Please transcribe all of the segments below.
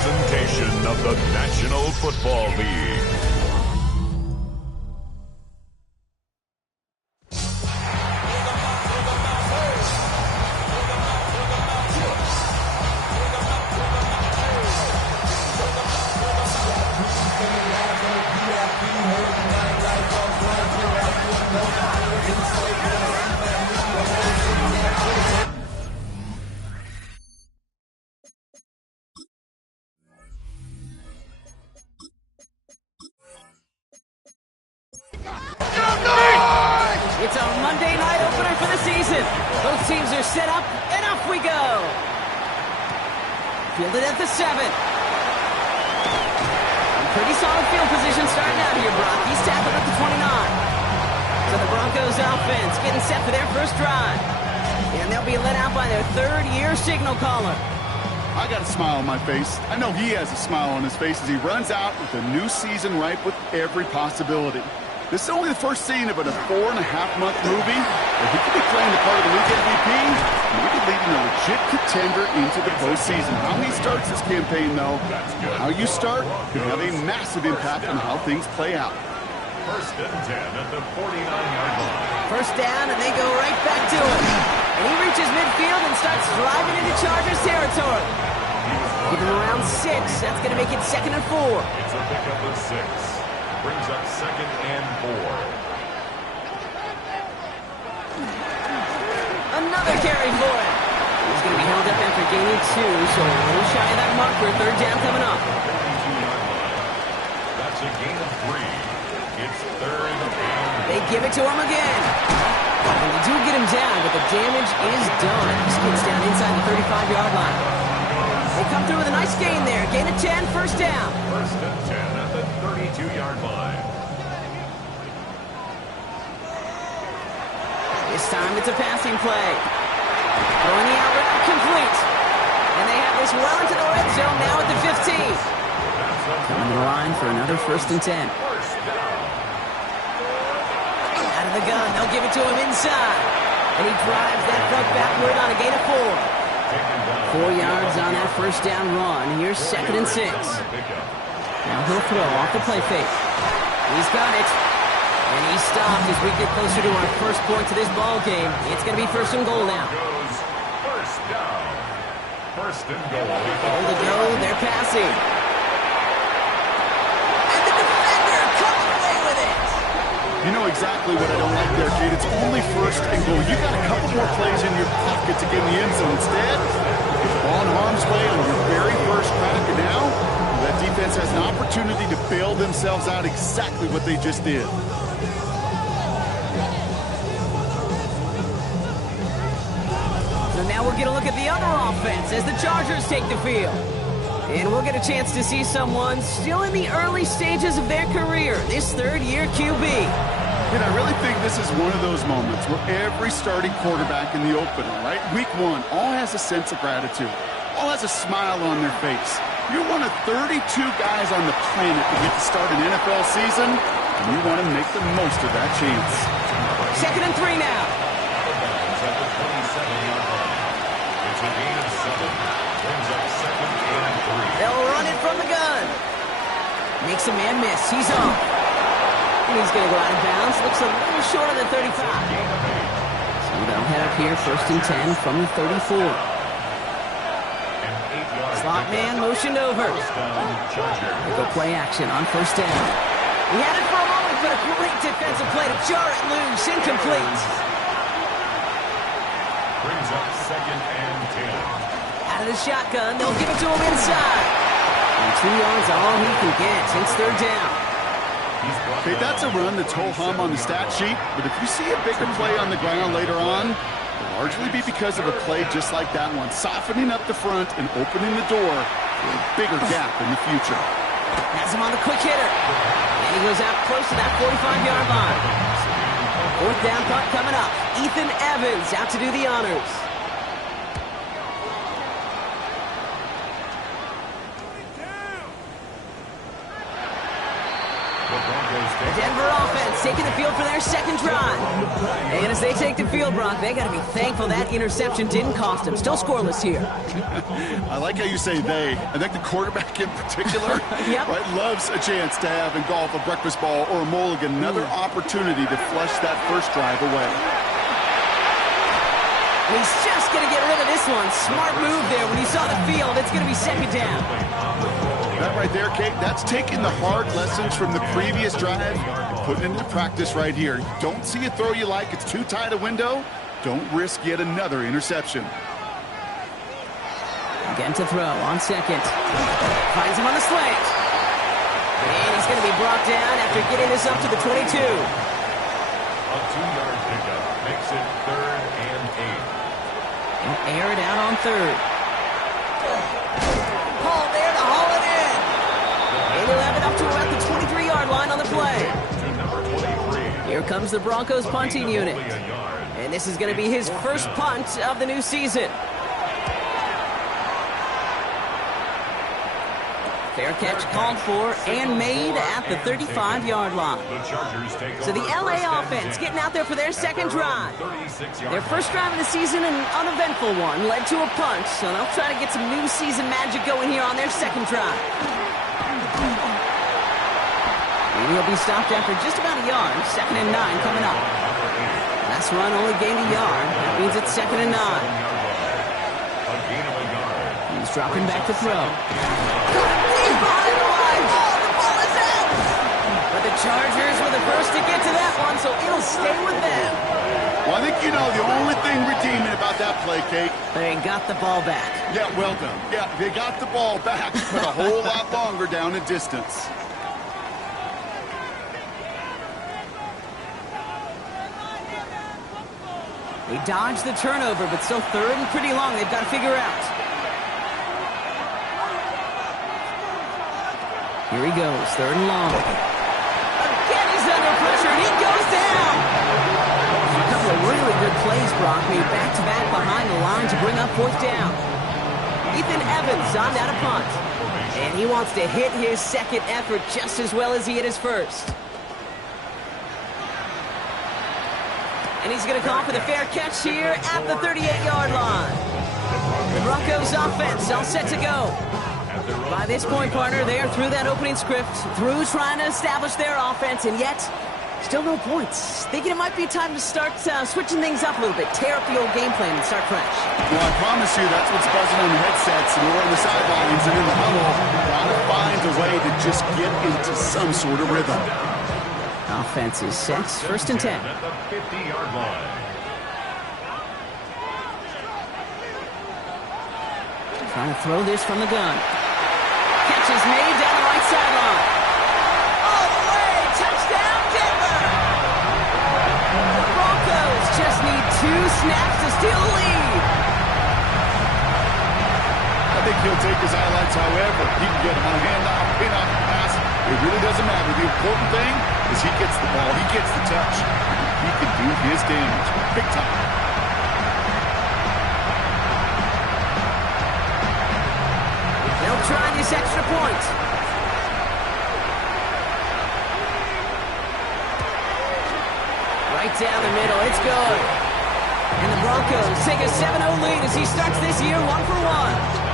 presentation of the National Football League. It's our Monday night opener for the season. Both teams are set up, and off we go. Fielded at the 7. Pretty solid field position starting out here, Brock. He's tackled at the 29. So the Broncos offense getting set for their first drive. And they'll be let out by their third-year signal caller. I got a smile on my face. I know he has a smile on his face as he runs out with a new season ripe with every possibility. This is only the first scene of a 4.5-month movie where he could be playing the part of the league MVP, maybe leading a legit contender into the postseason. How he starts his campaign, though, how you start can have a massive impact on how things play out. First and 10 at the 49-yard line. First down, and they go right back to it. And he reaches midfield and starts driving into Chargers territory. Give him around 6. That's going to make it 2nd and 4. It's a pickup of 6. Brings up 2nd and 4. Another carry for him. He's going to be held up after gaining 2, so a little shy of that marker. Third down coming up. 32-yard line. That's a gain of 3. It's 3rd and... They give it to him again. And they do get him down, but the damage is done. He skids down inside the 35-yard line. They come through with a nice gain there. Gain of 10, first down. First and 10 at the 32-yard line. This time it's a passing play. Throwing the out route complete. And they have this well into the red zone now at the 15. Coming to the line for another first and 10. Out of the gun, they'll give it to him inside. And he drives that truck backward on a gain of 4. 4 yards on that first down run. Here's 2nd and 6. Now he'll throw off the play fake. He's got it. And he's stopped as we get closer to our first point to this ball game. It's going to be 1st and goal now. First down. 1st and goal. Goal to go. They're passing. And the defender comes away with it. You know exactly what I don't like there, Kate. It's only 1st and goal. You got a couple more plays in your pocket to get in the end zone. Instead, get the ball in harm's way on your very first crack. And now, that defense has an opportunity to bail themselves out exactly what they just did. So now we're going to look at the other offense as the Chargers take the field. And we'll get a chance to see someone still in the early stages of their career, this third-year QB. And I really think this is one of those moments where every starting quarterback in the opener, right? Week 1, all has a sense of gratitude. All has a smile on their face. You're one of 32 guys on the planet to get to start an NFL season, and you want to make the most of that chance. 2nd and 3 now. At the 27-yard line. It's a gain of 7. Brings up 2nd and 3. They'll run it from the gun. Makes a man miss. He's off. And he's going to go out of bounds. Looks a little short of the 35. So they'll head up here 1st and 10 from the 34. Slot man motioned over. They go play action on 1st down. He had it for a moment, but a great defensive play to jar it loose. Incomplete. Brings up 2nd and 10. Out of the shotgun, they'll give it to him inside. And 2 yards are all he can get since 3rd down. Okay, that's a run that's ho-hum on the stat sheet, but if you see a bigger play on the ground later on, it'll largely be because of a play just like that one, softening up the front and opening the door for a bigger gap in the future. Has him on the quick hitter. And he goes out close to that 45-yard line. 4th down punt coming up. Ethan Evans out to do the honors. The Denver offense taking the field for their second drive. And as they take the field, Brock, they got to be thankful that interception didn't cost them. Still scoreless here. I like how you say they. I think the quarterback in particular Yep. right, loves a chance to have in golf a breakfast ball or a mulligan, another opportunity to flush that first drive away. He's just going to get rid of this one. Smart move there. When he saw the field, it's going to be second down. That right there, Kate, that's taking the hard lessons from the previous drive and putting it into practice right here. You don't see a throw you like, it's too tight a window, don't risk yet another interception. Again to throw on second. Finds him on the slant. And he's going to be brought down after getting this up to the 22. A 2-yard pickup makes it 3rd and 8. And air it out on third. Paul there to haul it in. And he'll have it up to about the 23-yard line on the play. Here comes the Broncos punting unit. And this is going to be his first punt of the new season. Fair catch called for and made at the 35-yard line. So the LA offense getting out there for their second drive. Their first drive of the season, an uneventful one, led to a punt. So they'll try to get some new season magic going here on their second drive. And he'll be stopped after just about a yard. 2nd and 9 coming up. Last run only gained a yard. That means it's 2nd and 9. He's dropping back to throw. But the Chargers were the first to get to that one, so it'll stay with them. Well, I think you know the only thing redeeming about that play, Kate. They got the ball back. Yeah, well done. Yeah, they got the ball back, but a whole lot longer down in distance. They dodged the turnover, but still 3rd and pretty long. They've got to figure out. Here he goes, 3rd and long. Again, he's under pressure, and he goes down. A couple of really good plays, Brock, made back-to-back behind the line to bring up 4th down. Ethan Evans on that a punt. And he wants to hit his second effort just as well as he hit his first. And he's going to call for the fair catch here at the 38-yard line. The Broncos offense all set to go. By this point, partner, they are through that opening script, through trying to establish their offense, and yet still no points. Thinking it might be time to start switching things up a little bit, tear up the old game plan and start fresh. Well, I promise you that's what's buzzing on the headsets and we're on the sidelines and in the huddle. Gotta find a way to just get into some sort of rhythm. Offense is set, 1st and 10. At the 50-yard line. Trying to throw this from the gun. Catch is made down the right sideline. All the way, touchdown Denver! The Broncos just need 2 snaps to steal the lead. I think he'll take his highlights however. He can get him on a handoff, pin-off, pass. It really doesn't matter. The important thing is he gets the ball, he gets the touch. He can do his damage big time. They'll try this extra point. Right down the middle, it's good. And the Broncos take a 7-0 lead as he starts this year 1-for-1.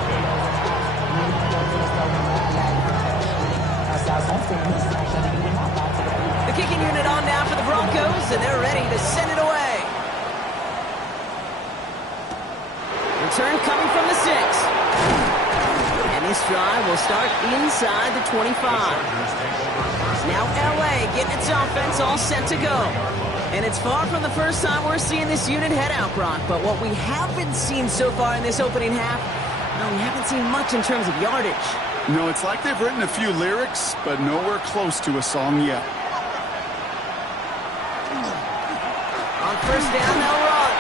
The kicking unit on now for the Broncos, and they're ready to send it away. Return coming from the 6. And this drive will start inside the 25. Now LA getting its offense all set to go. And it's far from the first time we're seeing this unit head out, Brock. But what we haven't seen so far in this opening half, well, we haven't seen much in terms of yardage. No, it's like they've written a few lyrics, but nowhere close to a song yet. On 1st down, they'll run.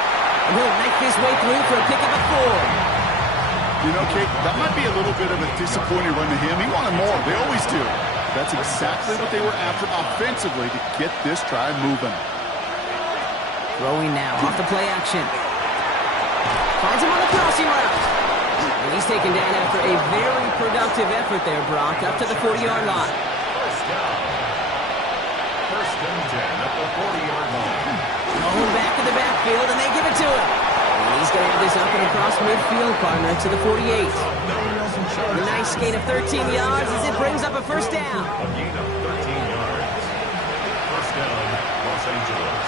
And he'll make his way through for a pickup of 4. You know, Kate, that might be a little bit of a disappointing run to him. He wanted more. They always do. That's exactly what they were after offensively to get this drive moving. Throwing now off the play action. Finds him on the crossing route. And he's taken down after a very productive effort there, Brock, up to the 40-yard line. First and 10 at the 40-yard line. Going back in the backfield, and they give it to him. And he's going to have this up and across midfield, partner, to the 48. A nice gain of 13 yards as it brings up a first down. A gain of 13 yards. First down, Los Angeles.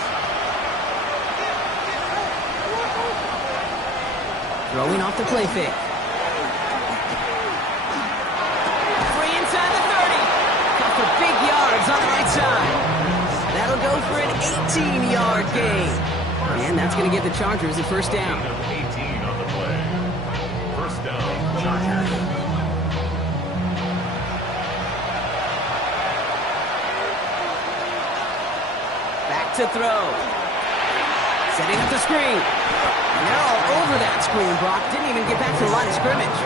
Throwing off the play fake. Free inside the 30. Cut for big yards on the right side. That'll go for an 18-yard gain. And that's going to give the Chargers a first down. 18 on the play. First down, Chargers. Back to throw. Setting up the screen. And they're all over that screen, Brock. Didn't even get back to the line of scrimmage.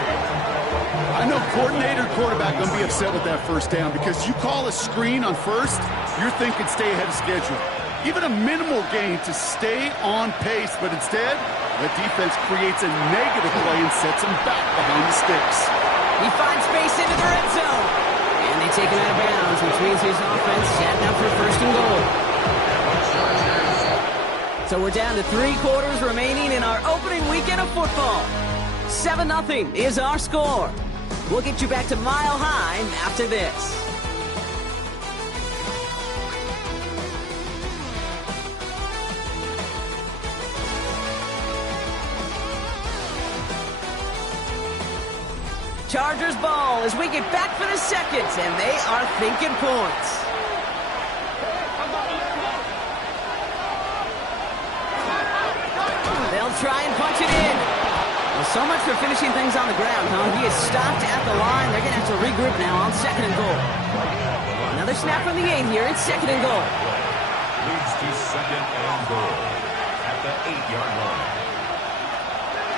I know coordinator quarterback going to be upset with that first down because you call a screen on first, you're thinking stay ahead of schedule. Even a minimal gain to stay on pace, but instead, the defense creates a negative play and sets him back behind the sticks. He finds space into the red zone. And they take him out of bounds, which means his offense setting up for first and goal. So we're down to 3 quarters remaining in our opening weekend of football. 7-0 is our score. We'll get you back to Mile High after this. Chargers ball as we get back for the second, and they are thinking points. They'll try and punch it in. Well, so much for finishing things on the ground, huh? He is stopped at the line. They're going to have to regroup now on second and goal. Another snap from the 8 here. It's second and goal. Leads to second and goal at the 8-yard line.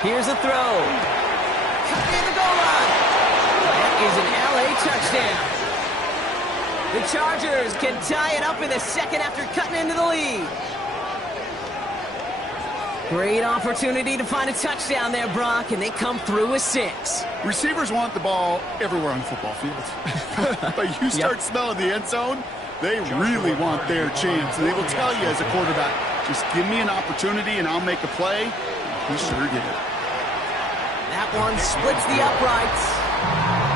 Here's a throw. Cut near the goal line. That is an LA touchdown. The Chargers can tie it up in the second after cutting into the lead. Great opportunity to find a touchdown there, Brock, and they come through with 6. Receivers want the ball everywhere on the football field. But you start smelling the end zone, they really want their chance. And they will tell you as a quarterback, just give me an opportunity and I'll make a play. He sure did. That one splits the uprights.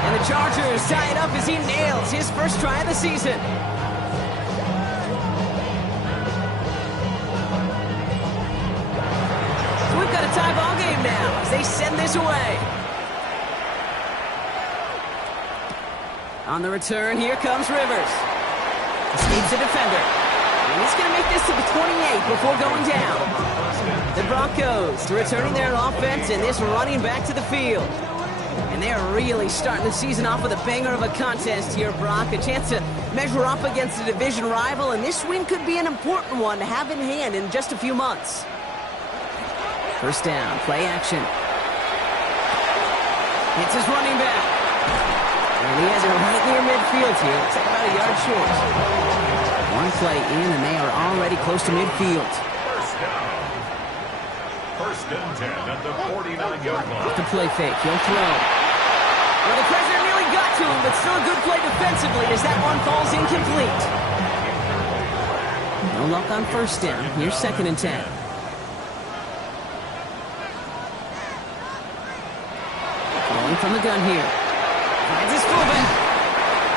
And the Chargers tie it up as he nails his first try of the season. We've got a tie ball game now as they send this away. On the return, here comes Rivers. Escapes the defender. And he's going to make this to the 28 before going down. The Broncos returning their offense and this running back to the field. And they are really starting the season off with a banger of a contest here, Brock. A chance to measure up against a division rival, and this win could be an important one to have in hand in just a few months. First down, play action. It's his running back. And he has it right near midfield here. It's like about a yard short. One play in, and they are already close to midfield. First down. First and 10 at the 49-yard line. Off the play fake, he'll throw. Well, the pressure nearly got to him, but still a good play defensively as that one falls incomplete. No luck on first down. Here's second and 10. Going from the gun here. Finds his fullback.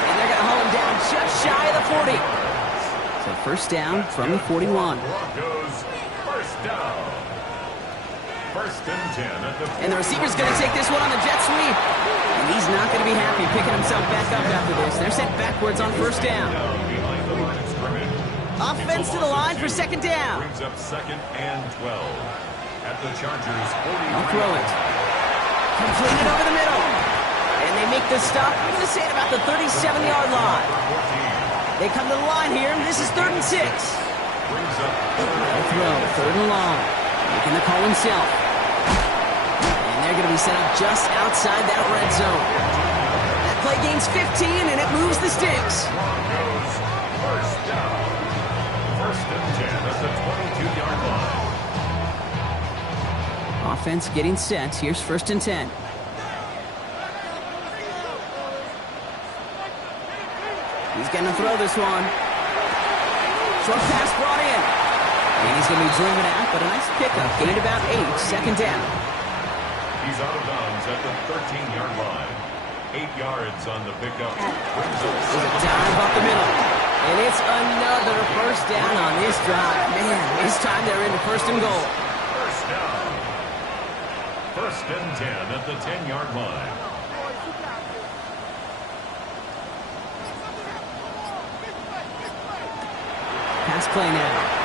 And they're going to haul him down just shy of the 40. So first down from the 41. Broncos, first down. First and 10 at the 40. And the receiver's going to take this one on the jet sweep. And he's not going to be happy picking himself back up after this. They're sent backwards on first down. Behind the line of scrimmage. Offense to the line for second down. Brings up second and 12 at the Chargers 40. I'll throw it. Completed over the middle. And they make the stop. I'm going to say at about the 37-yard line. They come to the line here. This is third and 6. Brings up They'll throw, third and long. Making the call himself. And they're going to be set up just outside that red zone. That play gains 15, and it moves the sticks. Broncos, first down. First and 10 at the 22-yard line. Offense getting set. Here's first and 10. He's going to throw this one. Short pass brought in. And he's going to be driven out, but a nice pickup. Gained about 8, second down. He's out of bounds at the 13-yard line. 8 yards on the pickup. There's a dive up the middle. And it's another first down on this drive. Man, this time they're into first and goal. First down. First and 10 at the 10-yard line. Pass play now.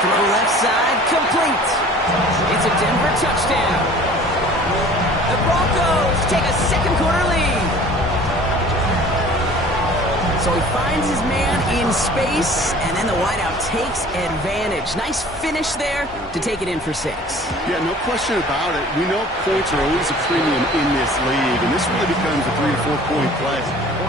Throw left side, complete. It's a Denver touchdown. The Broncos take a second quarter lead. So he finds his man in space, and then the wideout takes advantage. Nice finish there to take it in for 6. Yeah, no question about it. We know points are always a premium in this league, and this really becomes a 3 to 4 point play.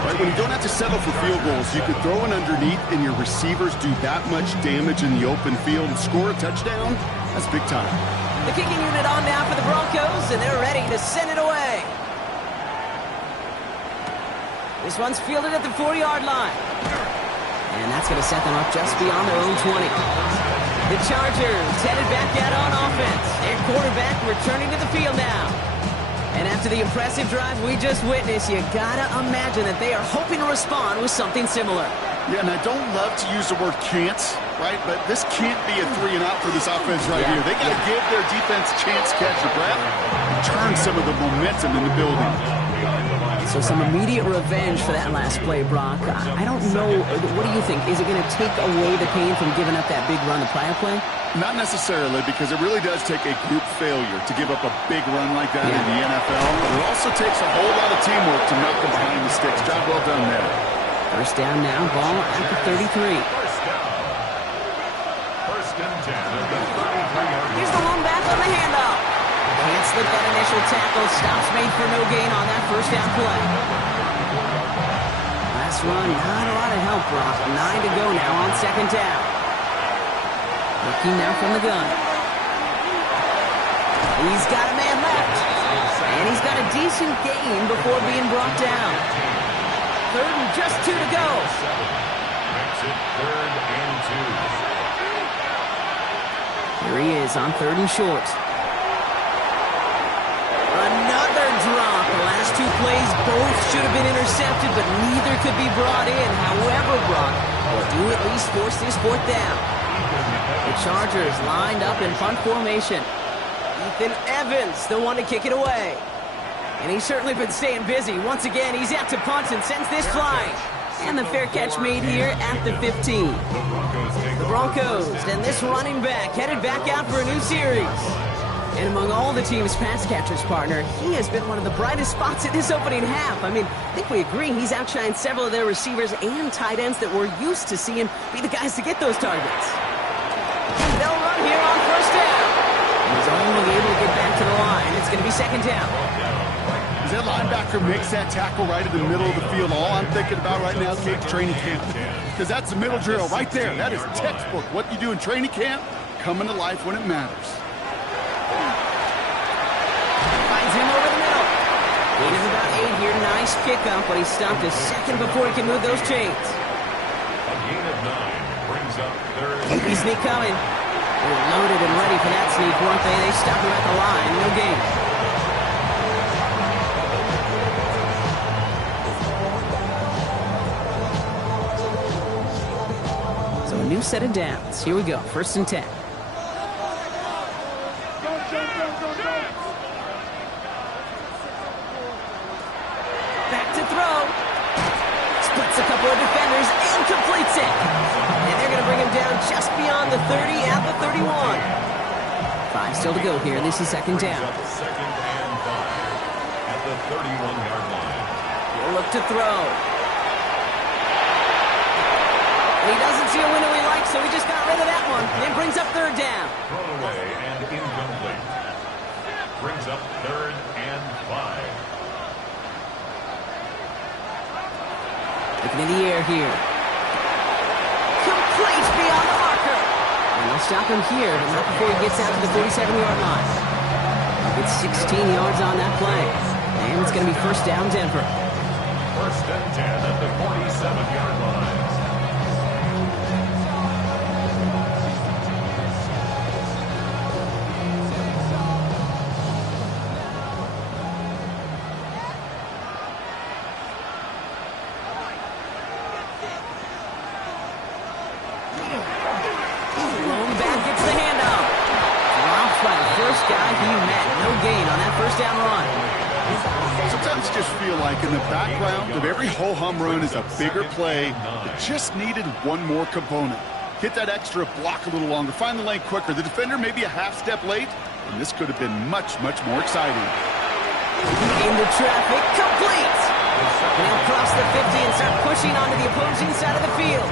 Right? When you don't have to settle for field goals, you could throw it underneath, and your receivers do that much damage in the open field and score a touchdown. That's big time. The kicking unit on now for the Broncos, and they're ready to send it away. This one's fielded at the 4-yard line. And that's going to set them up just beyond their own 20. The Chargers headed back out on offense. Their quarterback returning to the field now. And after the impressive drive we just witnessed, you gotta imagine that they are hoping to respond with something similar. Yeah, and I don't love to use the word can't, right? But this can't be a 3 and out for this offense right here. They got to give their defense a chance to catch their breath and turn some of the momentum in the building. So some immediate revenge for that last play, Brock. I don't know. What do you think? Is it going to take away the pain from giving up that big run the prior play? Not necessarily, because it really does take a group failure to give up a big run like that in the NFL. But it also takes a whole lot of teamwork to knock them behind the sticks. Job well done there. First down now, ball at the 33. First and 10 at the 33-yard line. Here's the one back on the handoff. Can't slip that initial tackle. Stops made for no gain on that first down play. Last run, not a lot of help, Brock. 9 to go now on second down. Looking now from the gun. He's got a man left. And he's got a decent gain before being brought down. Third and just 2 to go. Makes it 3rd and 2. Here he is on 3rd and short. Another drop. The last 2 plays both should have been intercepted, but neither could be brought in. However, Brock will do at least force this 4th down. The Chargers lined up in punt formation. Ethan Evans, the one to kick it away. And he's certainly been staying busy. Once again, he's out to punt and sends this flying. And the fair catch made here at the 15. The Broncos and this running back headed back out for a new series. And among all the team's pass catchers, partner, he has been one of the brightest spots in this opening half. I mean, I think we agree he's outshined several of their receivers and tight ends that we're used to seeing be the guys to get those targets. And they'll run here on first down. He's only able to get back to the line. It's going to be second down. As that linebacker makes that tackle right in the middle of the field, all I'm thinking about right now is training camp. Because that's the middle drill right there. That is textbook. What you do in training camp, coming to life when it matters. Finds him over the middle. Gain of about 8 here. Nice pickup, but he stopped a second before he can move those chains. A gain of 9 brings up 3rd. He's sneak coming. They're loaded and ready for that sneak, weren't they? They stop him at the line. No gain. So a new set of downs. Here we go. 1st and 10. Back to throw. Splits a couple of defenders and completes it. And they're going to bring him down just beyond the 30 at the 31. 5 still to go here. This is second down. Second and 5 at the 31-yard line. He'll look to throw. He doesn't see a window he likes, so he just got rid of that one. And it brings up 3rd down. Thrown away and incomplete. Brings up 3rd and 5. Looking in the air here. Complete beyond the marker. And they'll stop him here, but not before he gets out to the 47-yard line. It's 16 yards on that play. And it's going to be first down, Denver. First and 10 at the 47-yard line. he met. No gain on that first down run. Sometimes you just feel like in the background of every ho-hum run is a bigger play that just needed one more component. Hit that extra block a little longer, find the lane quicker. The defender may be a half step late, and this could have been much, much more exciting. Into traffic, complete! And he'll cross the 50 and start pushing onto the opposing side of the field.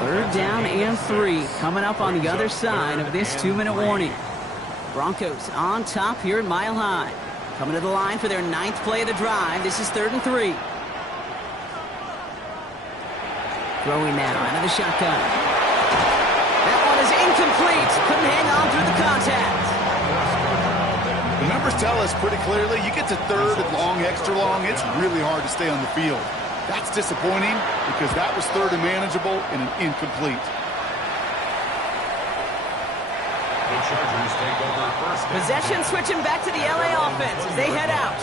Third down and 3 coming up on the other side of this 2-minute warning. Broncos on top here at Mile High. Coming to the line for their 9th play of the drive. This is 3rd and 3. Throwing now out of the shotgun. That one is incomplete. Couldn't hang on through the contact. The numbers tell us pretty clearly, you get to 3rd and long, extra long, it's really hard to stay on the field. That's disappointing because that was 3rd and manageable and an incomplete. The Chargers take over first. Possession switching back to the LA offense as they head out.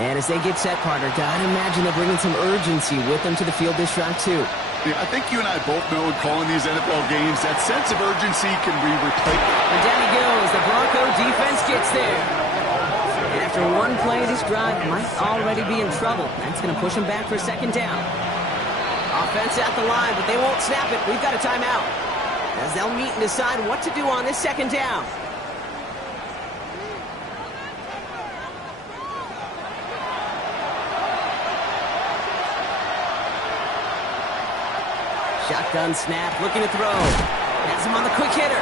And as they get set, partner, gotta imagine they're bringing some urgency with them to the field this drive, too. Yeah, I think you and I both know in calling these NFL games, that sense of urgency can be replaced. And down he goes. The Bronco defense gets there. And after one play, this drive might already be in trouble. That's going to push him back for 2nd down. Offense at the line, but they won't snap it. We've got a timeout. As they'll meet and decide what to do on this 2nd down. Shotgun snap, looking to throw. Has him on the quick hitter.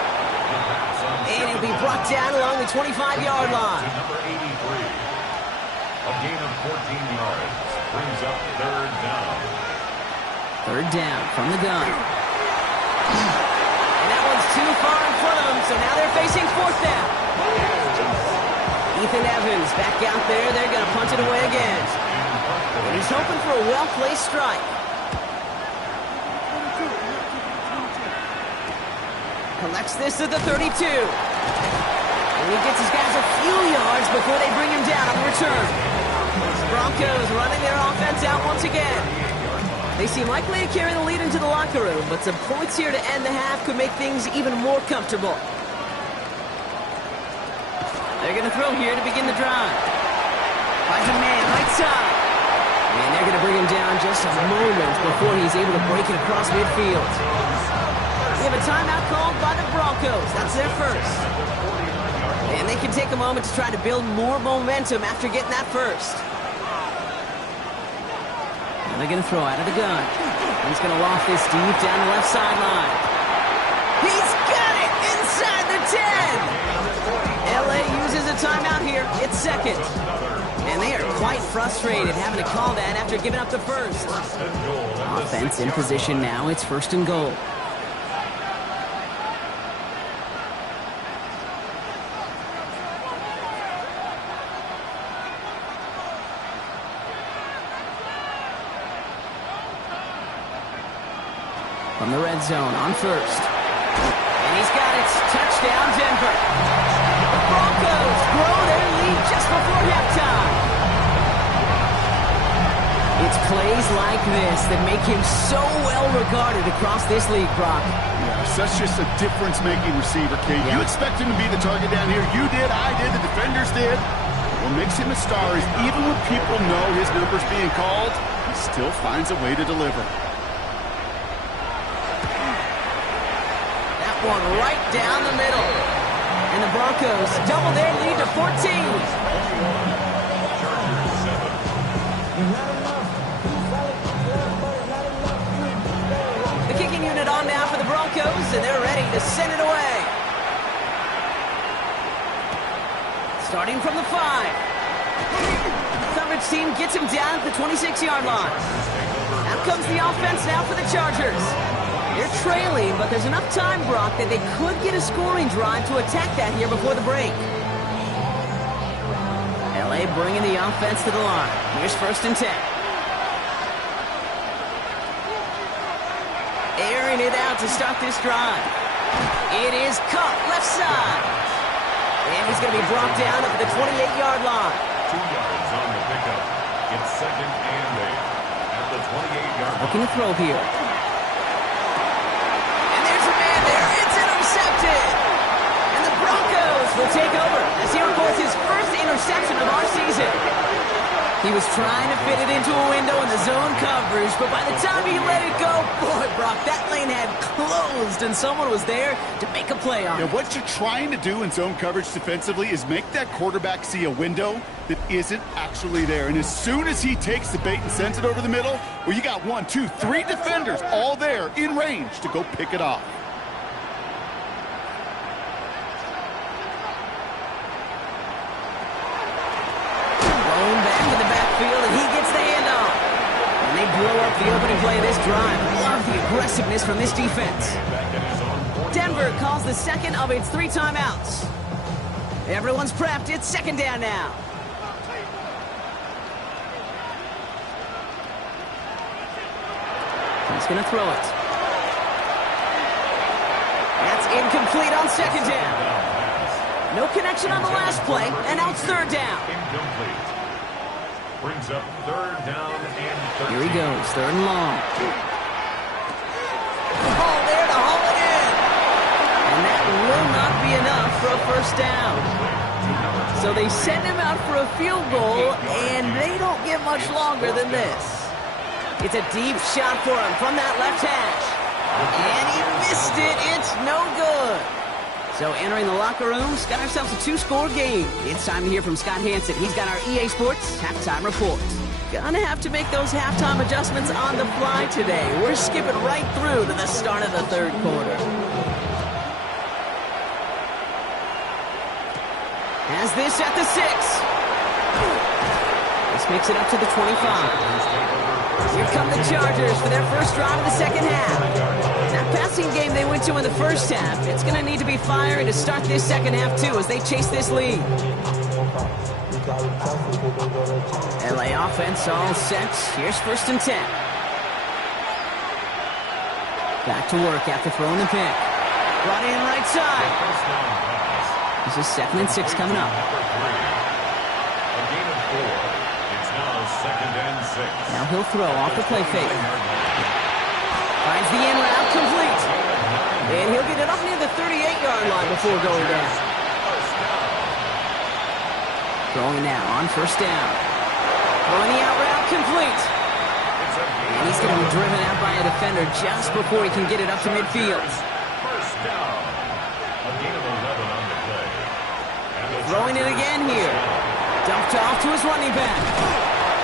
And he'll be brought down along the 25-yard line. Number 83. A gain of 14 yards. Brings up 3rd down. 3rd down from the gun. And that one's too far in front of them, so now they're facing 4th down. Ethan Evans back out there. They're going to punt it away again. And he's hoping for a well-placed strike. Collects this at the 32. And he gets his guys a few yards before they bring him down on the return. Broncos running their offense out once again. They seem likely to carry the lead into the locker room, but some points here to end the half could make things even more comfortable. They're going to throw here to begin the drive. Finds a man right side. And they're going to bring him down just a moment before he's able to break it across midfield. We have a timeout called by the Broncos. That's their first. And they can take a moment to try to build more momentum after getting that first. And they're going to throw out of the gun. He's going to loft this deep down the left sideline. He's got it inside the 10. LA uses a timeout here. It's 2nd. And they are quite frustrated having to call that after giving up the first. Offense in position now. It's 1st and goal. From the red zone on 1st. And he's got it. Touchdown, Denver. The Broncos grow their lead just before halftime. It's plays like this that make him so well regarded across this league, Brock. Yeah, such just a difference-making receiver, Kate. Yeah. You expect him to be the target down here. You did, I did, the defenders did. What makes him a star is even when people know his number's being called, he still finds a way to deliver. One right down the middle. And the Broncos double their lead to 14. The kicking unit on now for the Broncos, and they're ready to send it away. Starting from the 5. Coverage team gets him down at the 26-yard line. Out comes the offense now for the Chargers. They're trailing, but there's enough time, Brock, that they could get a scoring drive to attack that here before the break. LA bringing the offense to the line. Here's 1st and 10. Airing it out to start this drive. It is caught left side. And he's going to be brought down up at the 28-yard line. 2 yards on the pickup. It's 2nd and 8 at the 28-yard line. Looking to throw here. And there's a man there. It's intercepted. And the Broncos will take over as he records his first interception of our season. He was trying to fit it into a window in the zone coverage, but by the time he let it go, boy, Brock, that lane had closed, and someone was there to make a play on it. What you're trying to do in zone coverage defensively is make that quarterback see a window that isn't actually there. And as soon as he takes the bait and sends it over the middle, well, you got 1, 2, 3 defenders all there in range to go pick it off. And he gets the handoff. And they blow up the opening play of this drive. Love the aggressiveness from this defense. Denver calls the second of its 3 timeouts. Everyone's prepped. It's second down now. He's going to throw it. That's incomplete on second down. No connection on the last play, and now it's third down. Incomplete. Brings up third down and 13. Here he goes, third and long. Oh, there to haul it in. And that will not be enough for a first down. So they send him out for a field goal, and they don't get much longer than this. It's a deep shot for him from that left hash. And he missed it. It's no good. So entering the locker rooms, got ourselves a 2-score game. It's time to hear from Scott Hanson. He's got our EA Sports halftime report. Gonna have to make those halftime adjustments on the fly today. We're skipping right through to the start of the third quarter. Has this at the 6. This makes it up to the 25. Here come the Chargers for their first drive of the second half. That passing game they went to in the first half, it's going to need to be fiery to start this second half, too, as they chase this lead. LA offense all set. Here's first and 10. Back to work after throwing the pick. Brought in right side. This is second and 6 coming up. A gain of 4. It's now second and 6. Now he'll throw off the play fake. Finds the in route complete. And he'll get it up near the 38-yard line before going down. Throwing now on first down. Throwing the out route complete. And he's going to be driven out by a defender just before he can get it up to midfield. First down. A gain of 11 on the play. Throwing it again here. Dumped off to his running back.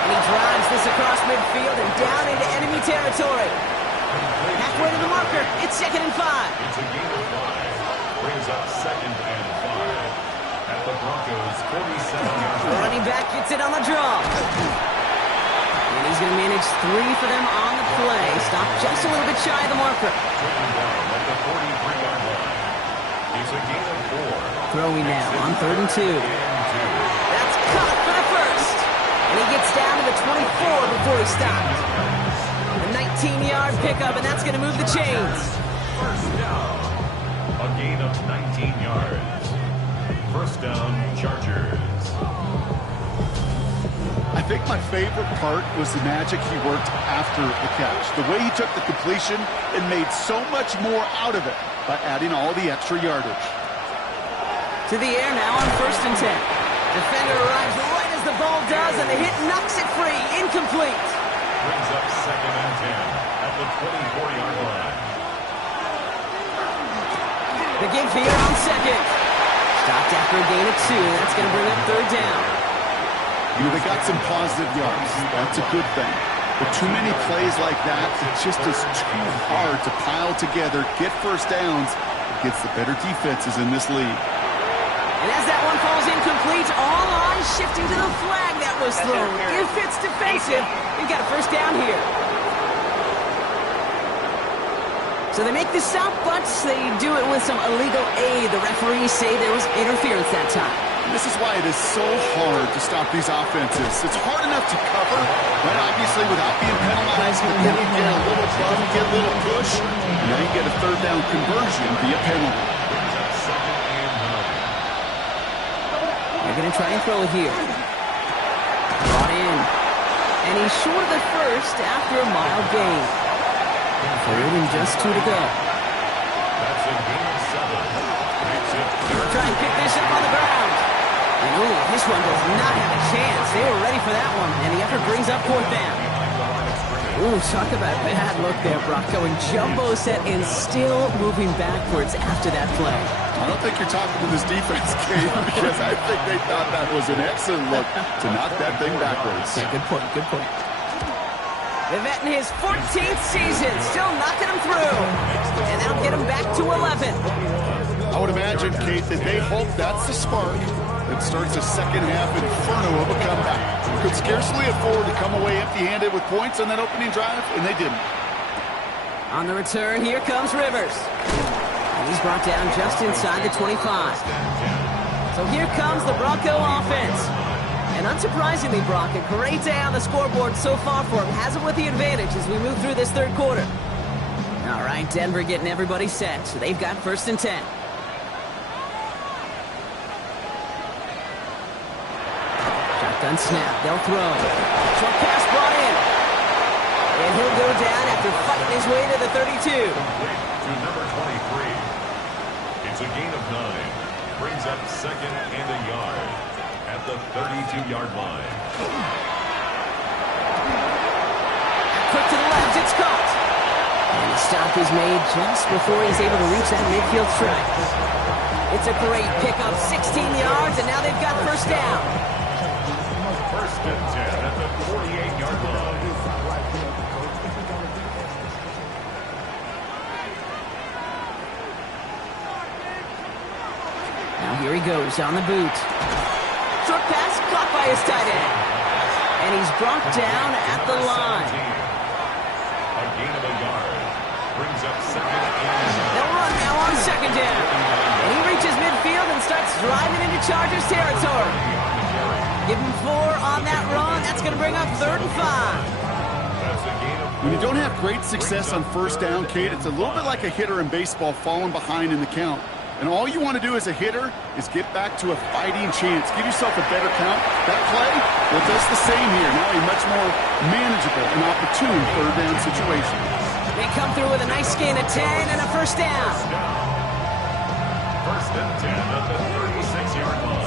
And he drives this across midfield and down into enemy territory. Halfway to the marker. It's second and 5. It's a gain of 5. Brings up second and 5. At the Broncos' 47-yard The line. running back gets it on the draw. And he's going to manage 3 for them on the play. Stop just a little bit shy of the marker. Taken down at the 43-yard line. It's a gain of 4. Throwing now on third and 2. That's caught for the first. And he gets down to the 24 before he stopped. A 19-yard pickup, and that's going to move the chains. First down. A gain of 19 yards. First down, Chargers. I think my favorite part was the magic he worked after the catch. The way he took the completion and made so much more out of it by adding all the extra yardage. To the air now on first and 10. Defender arrives right as the ball does, and the hit knocks it free. Incomplete. Brings up second and 10 at the 24-yard line. The give here on second. Stopped after a gain of 2. That's going to bring up third down. You know, they got some positive yards. That's a good thing. But too many plays like that, it just is too hard to pile together, get first downs against the better defenses in this league. And as that one falls incomplete, all eyes shifting to the flag that was thrown. If it's defensive, you've got a first down here. So they make the stop, but they do it with some illegal aid. The referees say there was interference that time. This is why it is so hard to stop these offenses. It's hard enough to cover, but obviously without being penalized, but then you get a little bump, get a little push, and now you get a third down conversion via penalty. Brings up second and 9. They're going to try and throw it here. Brought in. And he's short of the first after a mild gain. Third and just 2 to go. That's a gain of 7. Makes it third try and pick this up on the ground. And ooh, this one does not have a chance. They were ready for that one, and the effort brings up fourth down. Ooh, talk about a bad look there, Brock. Going jumbo set and still moving backwards after that play. I don't think you're talking to this defense, Kate, because I think they thought that was an excellent look to knock that thing backwards. Yeah, good point, good point. The vet in his 14th season, still knocking him through. And that'll get him back to 11. I would imagine, Kate, that they hope that's the spark that starts a second half inferno of a comeback. Could scarcely afford to come away empty-handed with points on that opening drive, and they didn't. On the return, here comes Rivers. And he's brought down just inside the 25. So here comes the Bronco offense. And unsurprisingly, Brock, a great day on the scoreboard so far for him. Has him with the advantage as we move through this third quarter. All right, Denver getting everybody set. So they've got 1st and 10. Shotgun snap. They'll throw. Short pass brought in. And he'll go down after fighting his way to the 32. To number 23. It's a gain of 9. Brings up 2nd and a yard at the 32-yard line. Quick to the left, it's caught. And the stop is made just before he's able to reach that midfield strike. It's a great pickup, 16 yards, and now they've got 1st down. 1st and 10 at the 48-yard line. Now here he goes on the boot. Short pass caught by his tight end. And he's brought down at the line. A gain of a yard. Brings up 2nd and They'll run now on 2nd down. And he reaches midfield and starts driving into Chargers territory. Give him 4 on that run. That's going to bring up 3rd and 5. That's a gain of 4. When you don't have great success on 1st down, Kate, it's a little bit like a hitter in baseball falling behind in the count. And all you want to do as a hitter is get back to a fighting chance. Give yourself a better count. That play, well, does the same here. Now a much more manageable and opportune 3rd down situation. They come through with a nice gain of 10 and a 1st down. 1st and 10 at the 36-yard line.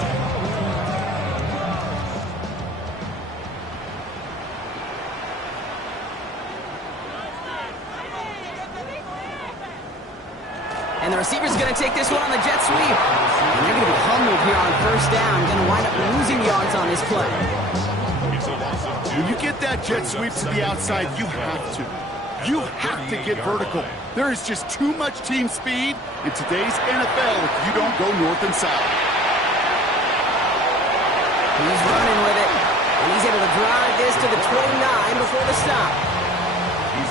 And the receiver's going to take this one on the jet sweep. And they're going to be humbled here on 1st down. Going to wind up losing yards on this play. It's a loss of 2. When you get that jet sweep to the outside, you have to. You have to get vertical. There is just too much team speed in today's NFL if you don't go north and south. He's running with it. And he's able to drive this to the 29 before the stop.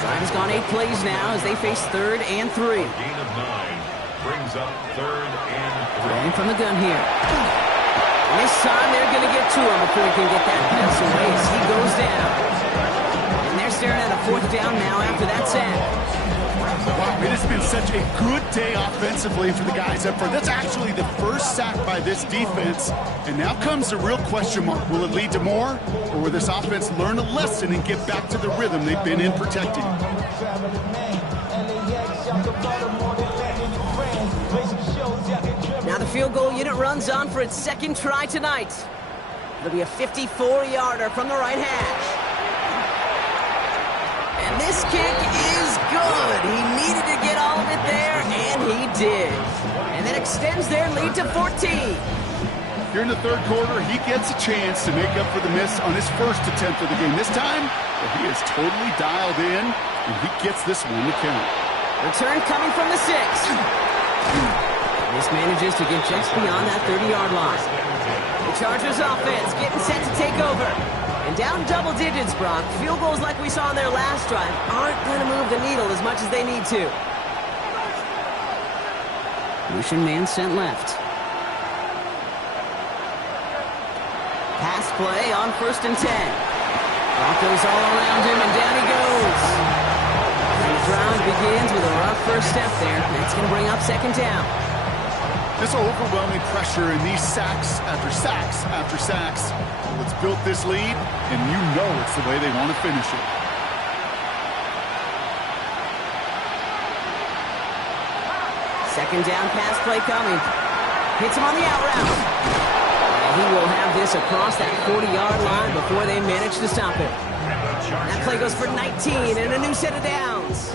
Drive has gone 8 plays now as they face 3rd and 3. Gain of 9. Brings up 3rd and 3. Throwing from the gun here. And this time they're going to get to him before he can get that pass away as he goes down. And they're staring at a 4th down now after that sack. Wow, it has been such a good day offensively for the guys up front. That's actually the 1st sack by this defense. And now comes the real question mark. Will it lead to more? Or will this offense learn a lesson and get back to the rhythm they've been in protecting? Now the field goal unit runs on for its 2nd try tonight. It'll be a 54-yarder from the right hash. And this kick is good. He needed to get all of it there, and he did. And that extends their lead to 14. Here in the 3rd quarter, he gets a chance to make up for the miss on his 1st attempt of the game. This time, he is totally dialed in, and he gets this one to count. Return coming from the 6. This manages to get just beyond that 30-yard line. The Chargers offense getting set to take over. And down double digits, Brock. Field goals like we saw on their last drive aren't going to move the needle as much as they need to. Motion man sent left. Pass play on 1st and 10. Broncos all around him, and down he goes. And the drive begins with a rough 1st step there. That's going to bring up 2nd down. This overwhelming pressure and these sacks after sacks after sacks. Well, it's built this lead, and you know it's the way they want to finish it. Second down pass play coming. Hits him on the out route. And he will have this across that 40-yard line before they manage to stop it. That play goes for 19 and a new set of downs.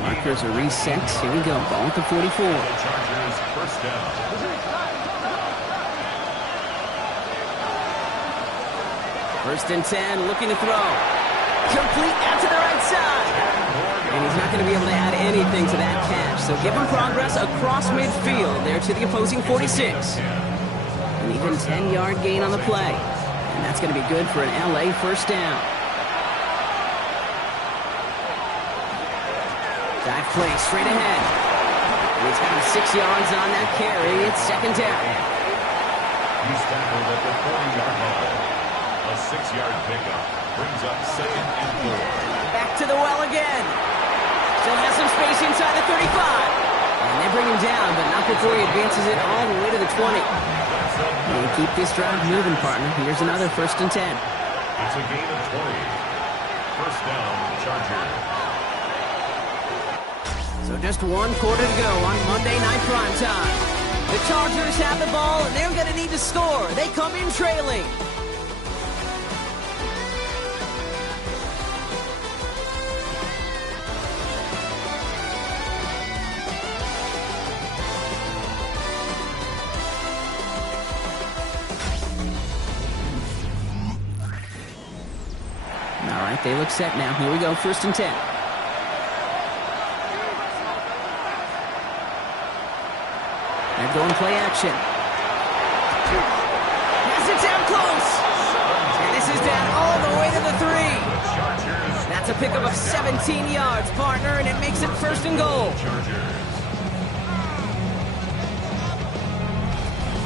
Markers are reset. Here we go. Ball at the 44. Chargers first down. First and 10, looking to throw. Complete out to the right side. And he's not going to be able to add anything to that catch. So give him progress across midfield there to the opposing 46. An even 10-yard gain on the play. And that's going to be good for an LA first down. Dive play straight ahead. And he's got him 6 yards on that carry. It's second down. He's tackled at the 40-yard line. A 6-yard pickup brings up second and 4. Back to the well again. Still has some space inside the 35. And they bring him down, but not before he advances it all the way to the 20. And keep this drive moving, partner. Here's another first and 10. It's a gain of 20. First down, Chargers. So just 1 quarter to go on Monday Night Primetime. The Chargers have the ball, and they're going to need to score. They come in trailing. All right, they look set now. Here we go, first and 10. They're going play action. Yes, it's down close. And this is down all the way to the 3. That's a pickup of 17 yards, partner, and it makes it first and goal.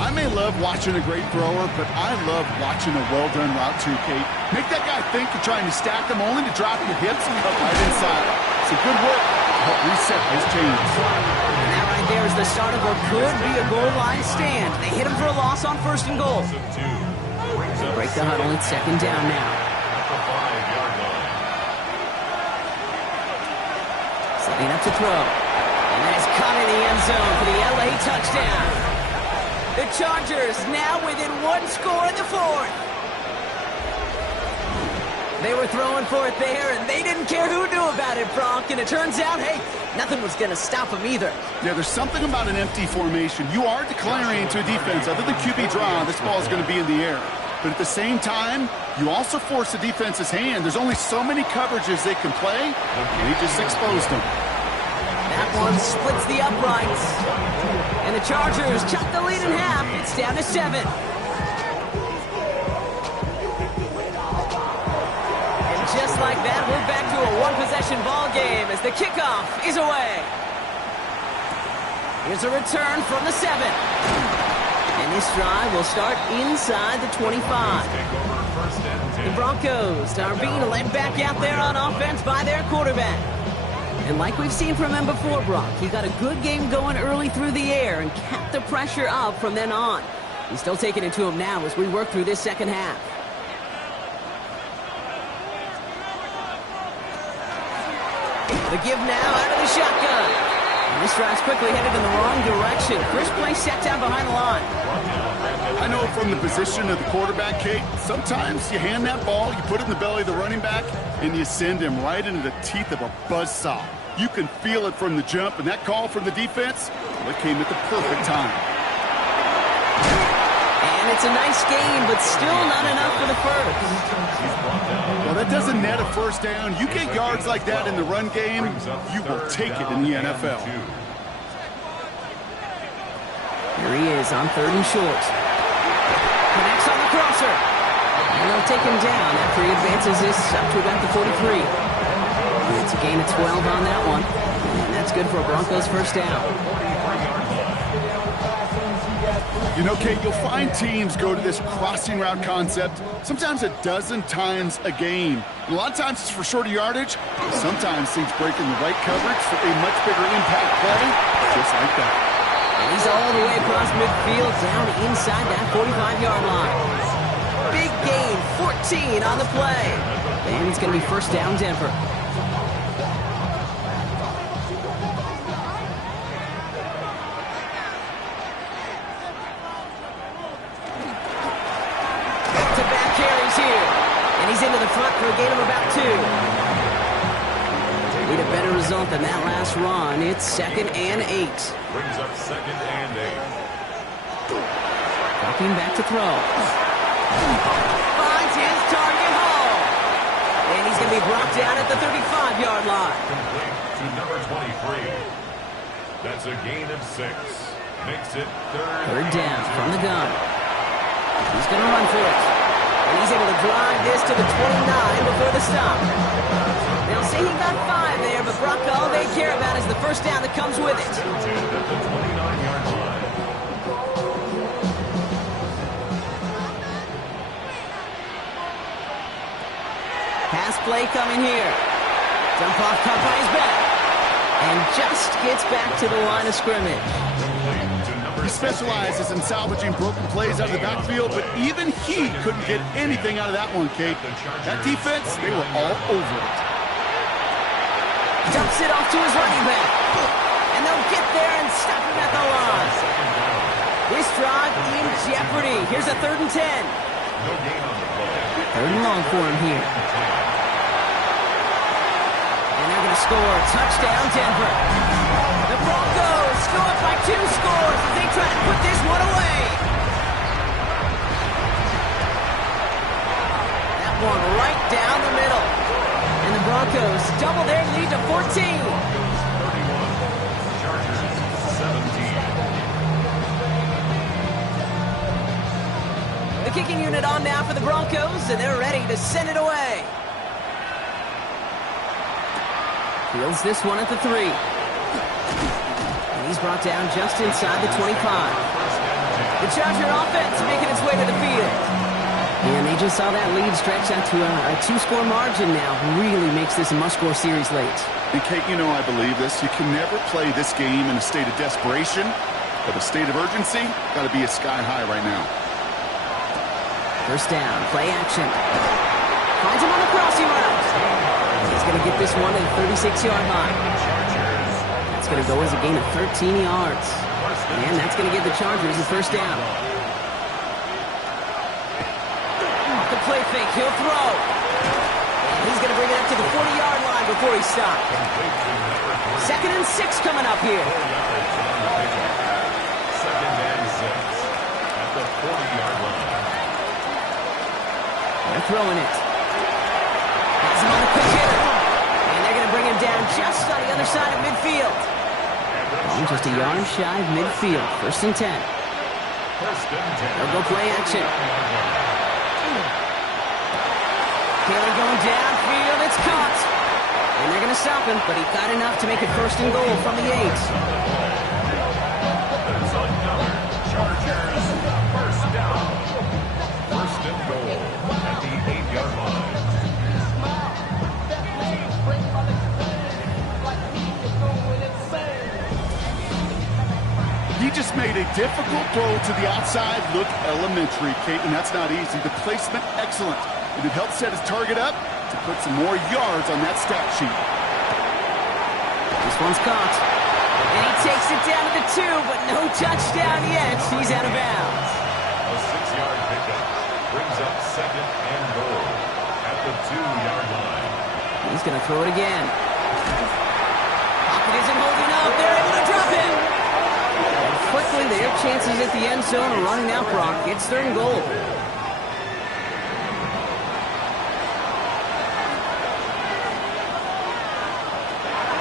I may love watching a great thrower, but I love watching a well-done route too, Kate. Make that guy think you're trying to stack him only to drop your hips and cut right inside. It's a good work to help reset those chains. And that right there is the start of what could be a goal line stand. They hit him for a loss on first and goal. Break the huddle. It's second down now. Setting up to throw. And that is caught in the end zone for the LA touchdown. The Chargers now within 1 score in the 4th. They were throwing for it there, and they didn't care who knew about it, Brock. And it turns out, hey, nothing was going to stop them either. Yeah, there's something about an empty formation. You are declaring to a defense, other than QB draw, this ball is going to be in the air. But at the same time, you also force the defense's hand. There's only so many coverages they can play, and he just exposed them. That one splits the uprights. And the Chargers cut the lead in half. It's down to 7. And just like that, we're back to a one-possession ball game as the kickoff is away. Here's a return from the 7. And this drive will start inside the 25. The Broncos are being led back out there on offense by their quarterback. And like we've seen from him before, Brock, he got a good game going early through the air and kept the pressure up from then on. He's still taking it to him now as we work through this second half. The give now out of the shotgun. And this drive's quickly headed in the wrong direction. First play set down behind the line. I know from the position of the quarterback, Kate, sometimes you hand that ball, you put it in the belly of the running back, and you send him right into the teeth of a buzzsaw. You can feel it from the jump, and that call from the defense, well, it came at the perfect time. And it's a nice game, but still not enough for the first. Well, that doesn't net a first down. You get yards like that in the run game, you will take it in the NFL. Here he is on 3rd and short. Connects on the crosser. And they'll take him down after he advances this up to about the 43. It's a gain of 12 on that one. And that's good for a Broncos first down. You know, Kate, you'll find teams go to this crossing route concept sometimes a dozen times a game. And a lot of times it's for shorter yardage. Sometimes things break in the right coverage for a much bigger impact play, just like that. And he's all the way across midfield down inside that 45-yard line. Big gain, 14 on the play. And it's going to be first down Denver. front for a gain of about 2. Need a better result than that last run. It's 2nd and 8. Brings up 2nd and 8. Walking back to throw. Finds his target hole. And he's going to be brought down at the 35-yard line. Complete to number 23. That's a gain of 6. Makes it 3rd down from the gun. He's going to run for it. And he's able to drive this to the 29 before the stop. They'll say he got 5 there, but Brock, all they care about is the first down that comes with it. At the 29-yard line. Pass play coming here. Dump off cut by his back. And just gets back to the line of scrimmage. He specializes in salvaging broken plays out of the backfield, but even he couldn't get anything out of that one, Kate. That defense, they were all over it. Dumps it off to his running back. And they'll get there and stop him at the line. This drive in jeopardy. Here's a 3rd and 10. No gain on the play. 3rd and long for him here. And they're going to score. Touchdown, Denver. The Broncos go up by 2 scores as they try to put this one away. That one right down the middle. And the Broncos double their lead to 14. 31. Chargers 17. The kicking unit on now for the Broncos, and they're ready to send it away. Fields this one at the 3. And he's brought down just inside the 25. The Charger offense making its way to the field. And they just saw that lead stretch out to a 2-score margin now. Really makes this a must-score series late. And Kate, you know I believe this. You can never play this game in a state of desperation, but a state of urgency got to be at sky high right now. First down, play action. Finds him on the crossing route. He's going to get this one at the 36-yard line. That's going to go as a gain of 13 yards. And that's going to give the Chargers a first down. Off the play fake, he'll throw. And he's going to bring it up to the 40-yard line before he stops. 2nd and 6 coming up here. 2nd and 6 at the 40-yard line. They're throwing it. Has him on the quick hitter. And they're going to bring him down just on the other side of midfield. Oh, just a yard shy of midfield. 1st and 10. They'll go play action. Taylor going downfield. It's caught. And they're going to stop him, but he got enough to make it 1st and goal from the 8. That's another Chargers first down. 1st and goal at the 8-yard line. He just made a difficult throw to the outside look elementary, Kate, and that's not easy. The placement, excellent. And it helped set his target up to put some more yards on that stat sheet. This one's caught. And he takes it down to the 2, but no touchdown yet. He's out of bounds. A 6-yard pickup brings up 2nd and goal at the 2-yard line. He's going to throw it again. Pocket isn't holding up. They're able to drop him. And quickly, their chances at the end zone are running out, Brock. It's 3rd and goal.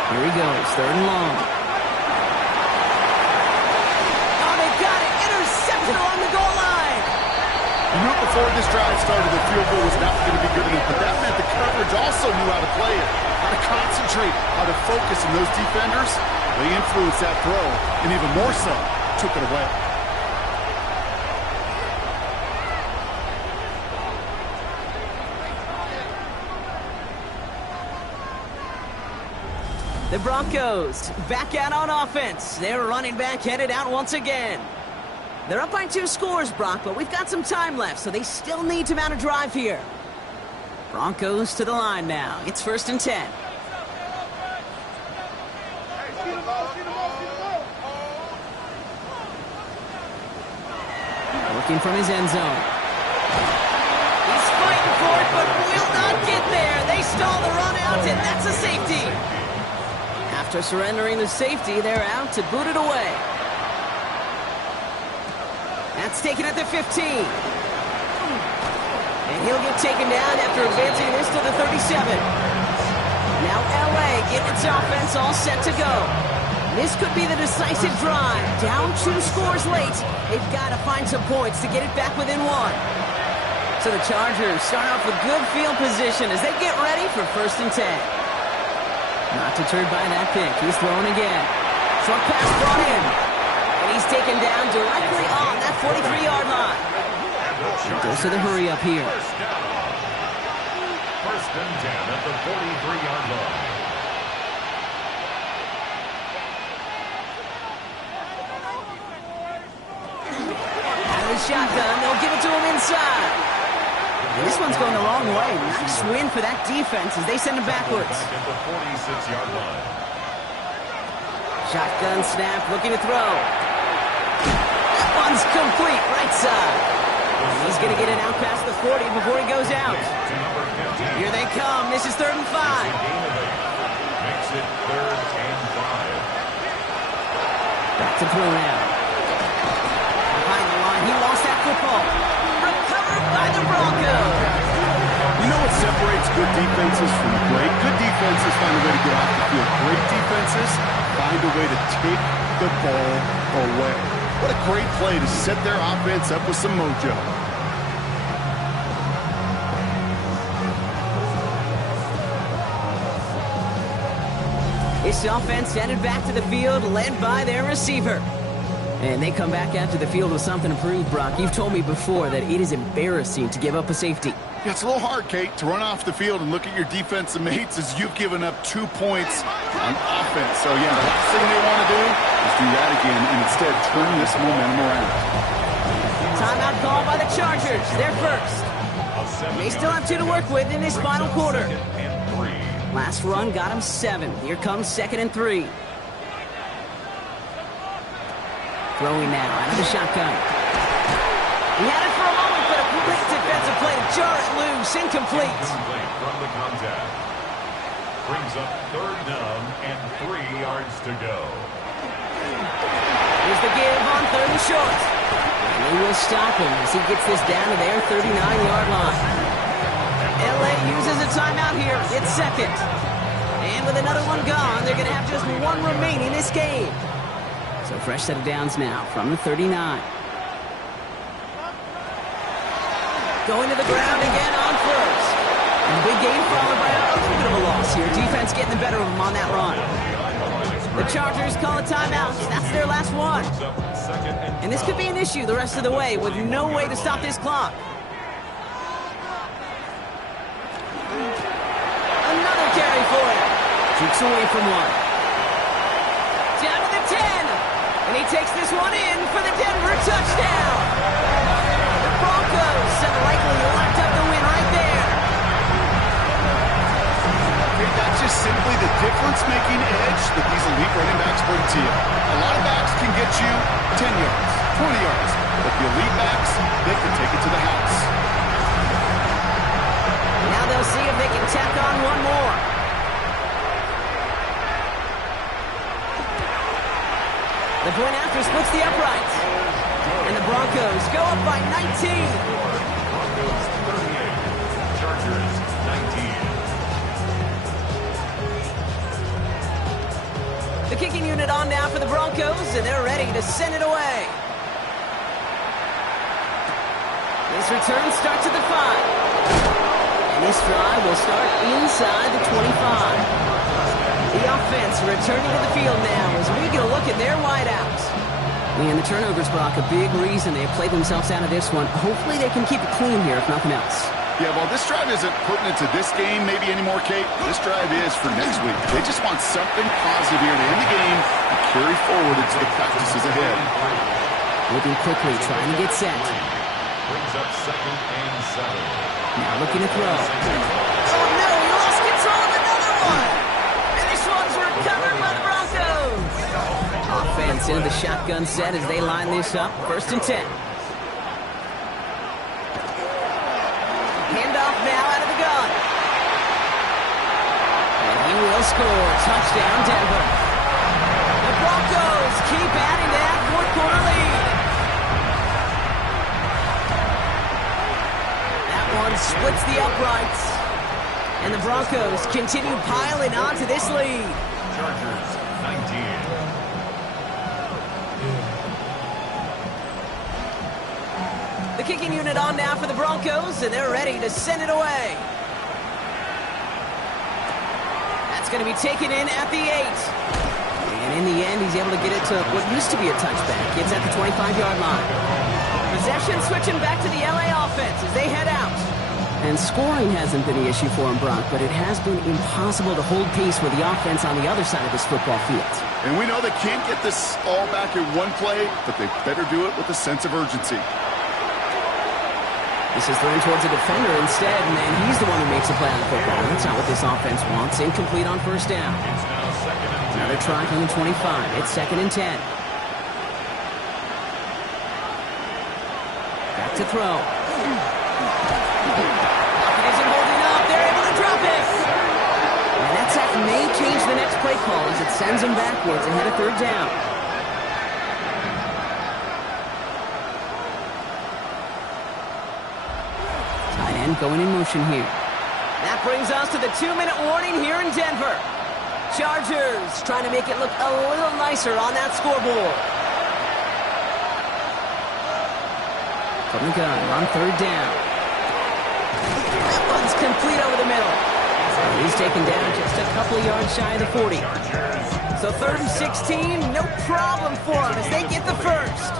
Here he goes, 3rd and long. Oh, they got it. Intercepted on the goal line. You knew before this drive started the field goal was not going to be good enough, but that meant the coverage also knew how to play it, how to concentrate, how to focus, and those defenders, they influenced that throw, and even more so, took it away. The Broncos back out on offense. Their running back headed out once again. They're up by 2 scores, Brock, but we've got some time left, so they still need to mount a drive here. Broncos to the line now. It's 1st and 10. Looking from his end zone. He's fighting for it, but will not get After surrendering the safety, they're out to boot it away. That's taken at the 15. And he'll get taken down after advancing this to the 37. Now LA getting its offense all set to go. This could be the decisive drive. Down 2 scores late. They've got to find some points to get it back within 1. So the Chargers start off with good field position as they get ready for 1st and 10. Not deterred by that pick. He's throwing again. Short pass brought in. And he's taken down directly on that 43-yard line. Goes to the hurry up here. First and 10 at the 43-yard line. Out of the shotgun, they'll give it to him inside. And this one's going the wrong way. Nice win for that defense as they send him backwards. Back at the 46-yard line. Shotgun snap, looking to throw. That one's complete, right side. And he's going to get it out past the 40 before he goes out. To number 15. Here they come. This is 3rd and 5. Gain of 8. Makes it 3rd and 5. Back to throw now. Behind the line, he lost that football. Recovered by the Broncos. You know what separates good defenses from great? Good defenses find a way to get off the field. Great defenses find a way to take the ball away. What a great play to set their offense up with some mojo. This offense headed back to the field, led by their receiver. And they come back out to the field with something to prove, Brock. You've told me before that it is embarrassing to give up a safety. Yeah, it's a little hard, Kate, to run off the field and look at your defensive mates as you've given up 2 points on offense. So, yeah, the last thing they want to do is do that again and instead turn this momentum around. Timeout call by the Chargers. They're first. They still have 2 to work with in this final quarter. Last run got him 7. Here comes 2nd and 3. Throwing now out of the shotgun. He had it for a moment, but a great defensive play to jar it loose. Incomplete. From the contact. Brings up 3rd down and 3 yards to go. Here's the give on 3rd and short. And they will stop him as he gets this down to their 39-yard line. LA uses a timeout here. It's 2nd. And with another one gone, they're going to have just 1 remaining this game. So fresh set of downs now from the 39. Going to the ground again on 1st. And a big gain followed by a little bit of a loss here. Defense getting the better of them on that run. The Chargers call a timeout. That's their last one. And this could be an issue the rest of the way with no way to stop this clock. Another carry for him. Keeps away from 1. Down to the 10. And he takes this one in for the Denver touchdown. The Broncos have likely locked up the win right there. Okay, that's just simply the difference-making edge that these elite running backs bring to you. A lot of backs can get you 10 yards, 20 yards, but the elite backs, they can take it to the house. Now they'll see if they can tack on one more. The point after splits the uprights. And the Broncos go up by 19. Broncos 38. Chargers 19. The kicking unit on now for the Broncos, and they're ready to send it away. This return starts at the 5. And this drive will start inside the 25. The offense returning to the field now as we get a look at their wideouts. And the turnovers, Brock, a big reason they have played themselves out of this one. Hopefully they can keep it clean here, if nothing else. Yeah, well, this drive isn't putting it to this game maybe anymore, Kate. This drive is for next week. They just want something positive here to end the game and carry forward into the practices ahead. Looking quickly, trying to get set. Brings up 2nd and 7. Now looking to throw. Oh, no, he lost control of another one. And this one's recovered by the Broncos. Offense into the shotgun set as they line this up. 1st and 10. Handoff now out of the gun. And he will score. Touchdown, Denver. keep adding to that fourth quarter lead. That one splits the uprights. And the Broncos continue piling onto this lead. Chargers 19. The kicking unit on now for the Broncos, and they're ready to send it away. That's going to be taken in at the 8. And in the end, he's able to get it to what used to be a touchback. It's at the 25-yard line. Possession switching back to the LA offense as they head out. And scoring hasn't been the issue for him, Brock, but it has been impossible to hold pace with the offense on the other side of this football field. And we know they can't get this all back in one play, but they better do it with a sense of urgency. This is thrown towards a defender instead, and then he's the one who makes a play on the football. That's not what this offense wants. Incomplete on first down. It's now second and 10. Another try from the 25. It's second and 10. Back to throw. Pocket isn't holding up. They're able to drop it. And that sack may change the next play call as it sends them backwards ahead of third down. Tight end going in motion here. That brings us to the 2-minute warning here in Denver. Chargers trying to make it look a little nicer on that scoreboard. From the gun on third down. That one's complete over the middle. He's taken down just a couple of yards shy of the 40. So third and 16, no problem for him as they get the first.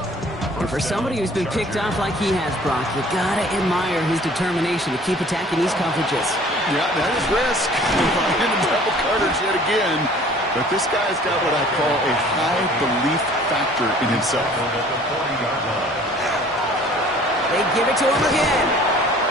And for somebody who's been picked off like he has, Brock, you gotta admire his determination to keep attacking these coverages. Yeah, that is risk. In the double coverage yet again. But this guy's got what I call a high belief factor in himself. They give it to him again.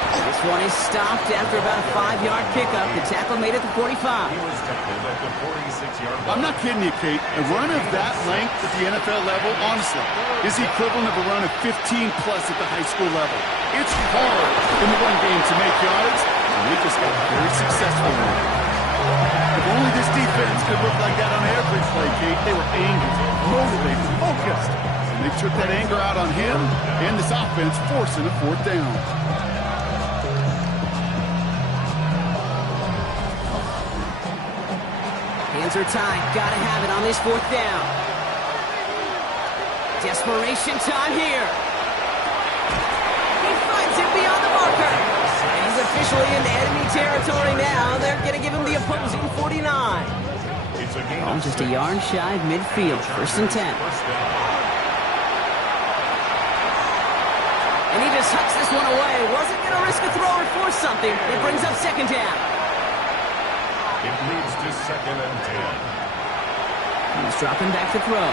This one is stopped after about a 5-yard pickup. The tackle made it to 45. He was tackled at the 46-yard line. I'm not kidding you, Kate. A run of that length at the NFL level, honestly, is the equivalent of a run of 15-plus at the high school level. It's hard in the run game to make yards, and they just got very successful in it. If only this defense could look like that on every play, Kate. They were angry, motivated, focused. And they took that anger out on him and this offense, forcing a fourth down. Hands are tied. Gotta have it on this fourth down. Desperation time here. He finds it beyond the marker. And he's officially in enemy territory now. They're going to give him the opposing 49. Oh, just a yard shy of midfield. First and 10. And he just hucks this one away. Wasn't going to risk a throw or force something. It brings up second down. It leads to second and 10. He's dropping back to throw.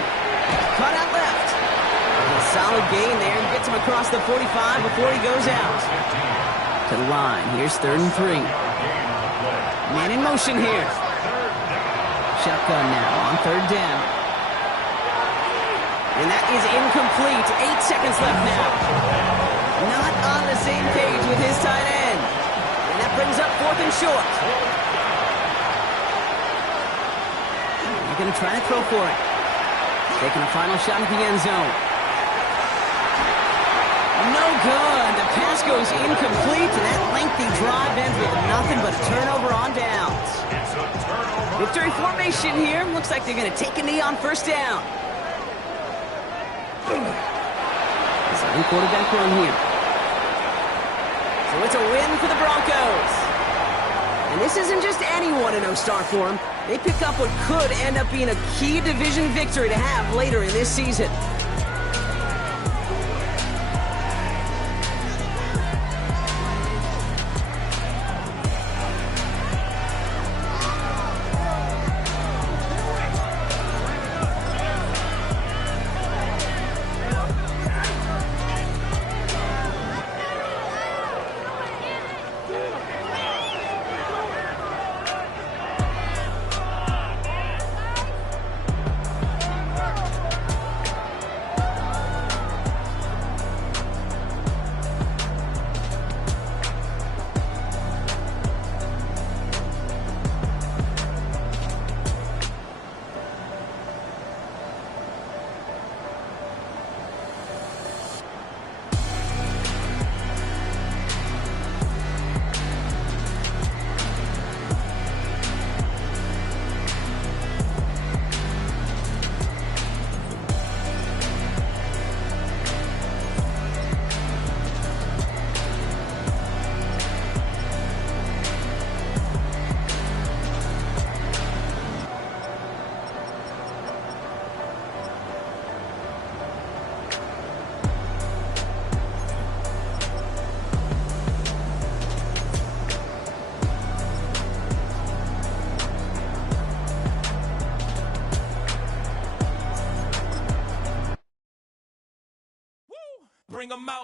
Cut out left. A solid gain there and gets him across the 45 before he goes out. To the line. Here's third and 3. Man in motion here. Shotgun now on third down. And that is incomplete. 8 seconds left now. Not on the same page with his tight end. And that brings up fourth and short. They're going to try to throw for it. Taking a final shot at the end zone. No good. The pass goes incomplete, and that lengthy drive ends with nothing but a turnover on downs. It's a turnover. Victory formation here. Looks like they're going to take a knee on first down. Second quarterback run here. So it's a win for the Broncos. And this isn't just any 1-0 start for them. They pick up what could end up being a key division victory to have later in this season. bring them out.